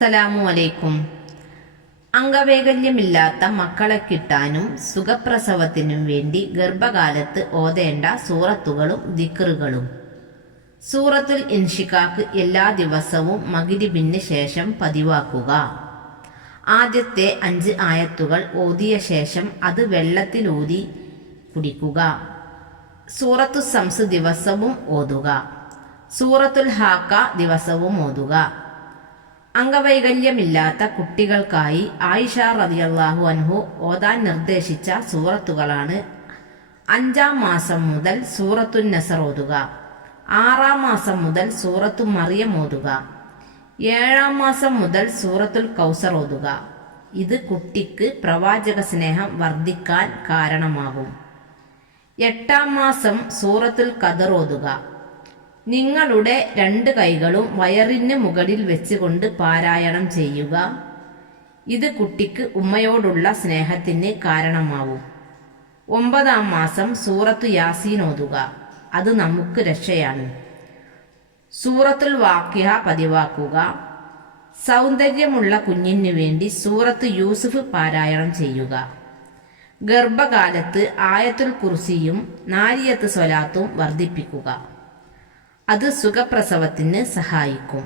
അസ്സലാമു അലൈക്കും. അംഗവൈകല്യമില്ലാത്ത മക്കളെ കിട്ടാനും സുഖപ്രസവത്തിനും വേണ്ടി ഗർഭകാലത്ത് ഓതേണ്ട സൂറത്തുകളും ദിക്റുകളും. സൂറത്തുൽ ഇൻഷിഖാഖ് എല്ലാ ദിവസവും മഗ്‌രിബിന് ശേഷം പതിവാക്കുക. ആദ്യത്തെ 5 ആയത്തുകൾ ഓതിയ ശേഷം അത് വെള്ളത്തിലൂതി കുടിക്കുക. സൂറത്തു ശംസ് ദിവസവും ഓതുക. സൂറത്തുൽ ഹാക്ക ദിവസവും ഓതുക. അംഗവൈകല്യമില്ലാത്ത കുട്ടികൾക്കായി ആയിഷ റളിയല്ലാഹു അൻഹു ഓതാൻ നിർദ്ദേശിച്ച സൂറത്തുകളാണ്: 5-ാം മാസം മുതൽ സൂറത്തുൻ നസർ ഓതുക, 6-ാം മാസം മുതൽ സൂറത്തു മറിയം ഓതുക, 7-ാം മാസം മുതൽ സൂറത്തുൽ കൗസർ ഓതുക. ഇത് കുട്ടിക്ക് പ്രവാചക സ്നേഹം വർദ്ധിക്കാൻ കാരണമാകും. 8-ാം മാസം സൂറത്തുൽ ഖദർ ഓതുക. നിങ്ങളുടെ 2 കൈകളും വയറിന് മുകളിൽ വെച്ചുകൊണ്ട് പാരായണം ചെയ്യുക. ഇത് കുട്ടിക്ക് ഉമ്മയോടുള്ള സ്നേഹത്തിന് കാരണമാവും. 9-ാം മാസം സൂറത്തു യാസീൻ ഓതുക. അത് നമുക്ക് രക്ഷയാണ്. സൂറത്തുൽ വാഖിഅ പതിവാക്കുക. സൗന്ദര്യമുള്ള കുഞ്ഞിനു വേണ്ടി സൂറത്ത് യൂസുഫ് പാരായണം ചെയ്യുക. ഗർഭകാലത്ത് ആയത്തുൽ കുർസിയും നാരിയത്ത് സ്വലാത്തും വർദ്ധിപ്പിക്കുക. അത് സുഖപ്രസവത്തിന് സഹായിക്കും.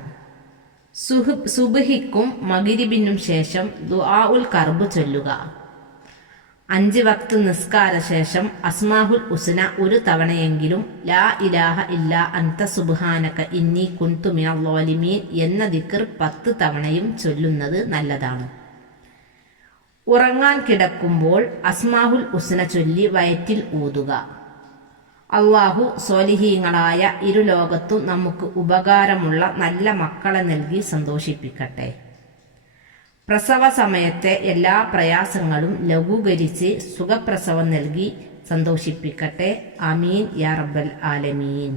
സുബ്ഹിക്കും മഗ്‌രിബിനും ശേഷം ദുആഉൽ കർബ് ചൊല്ലുക. 5 വക്ത് നിസ്കാര ശേഷം അസ്മാഉൽ ഹുസ്ന 1 തവണയെങ്കിലും ലാ ഇലാഹ ഇല്ലാ അൻത സുബ്ഹാനക ഇന്നി കുൻതു മിനൽ ളാലിമീൻ എന്ന ദിക്ർ 10 തവണയും ചൊല്ലുന്നത് നല്ലതാണ്. ഉറങ്ങാൻ കിടക്കുമ്പോൾ അസ്മാഉൽ ഹുസ്ന ചൊല്ലി വയറ്റിൽ ഊതുക. അല്ലാഹു സ്വാലിഹീങ്ങളായ ഇരുലോകത്തും നമുക്ക് ഉപകാരമുള്ള നല്ല മക്കളെ നൽകി സന്തോഷിപ്പിക്കട്ടെ. പ്രസവ സമയത്തെ എല്ലാ പ്രയാസങ്ങളും ലഘൂകരിച്ച് സുഖപ്രസവം നൽകി സന്തോഷിപ്പിക്കട്ടെ. ആമീൻ യാ റബ്ബൽ ആലമീൻ.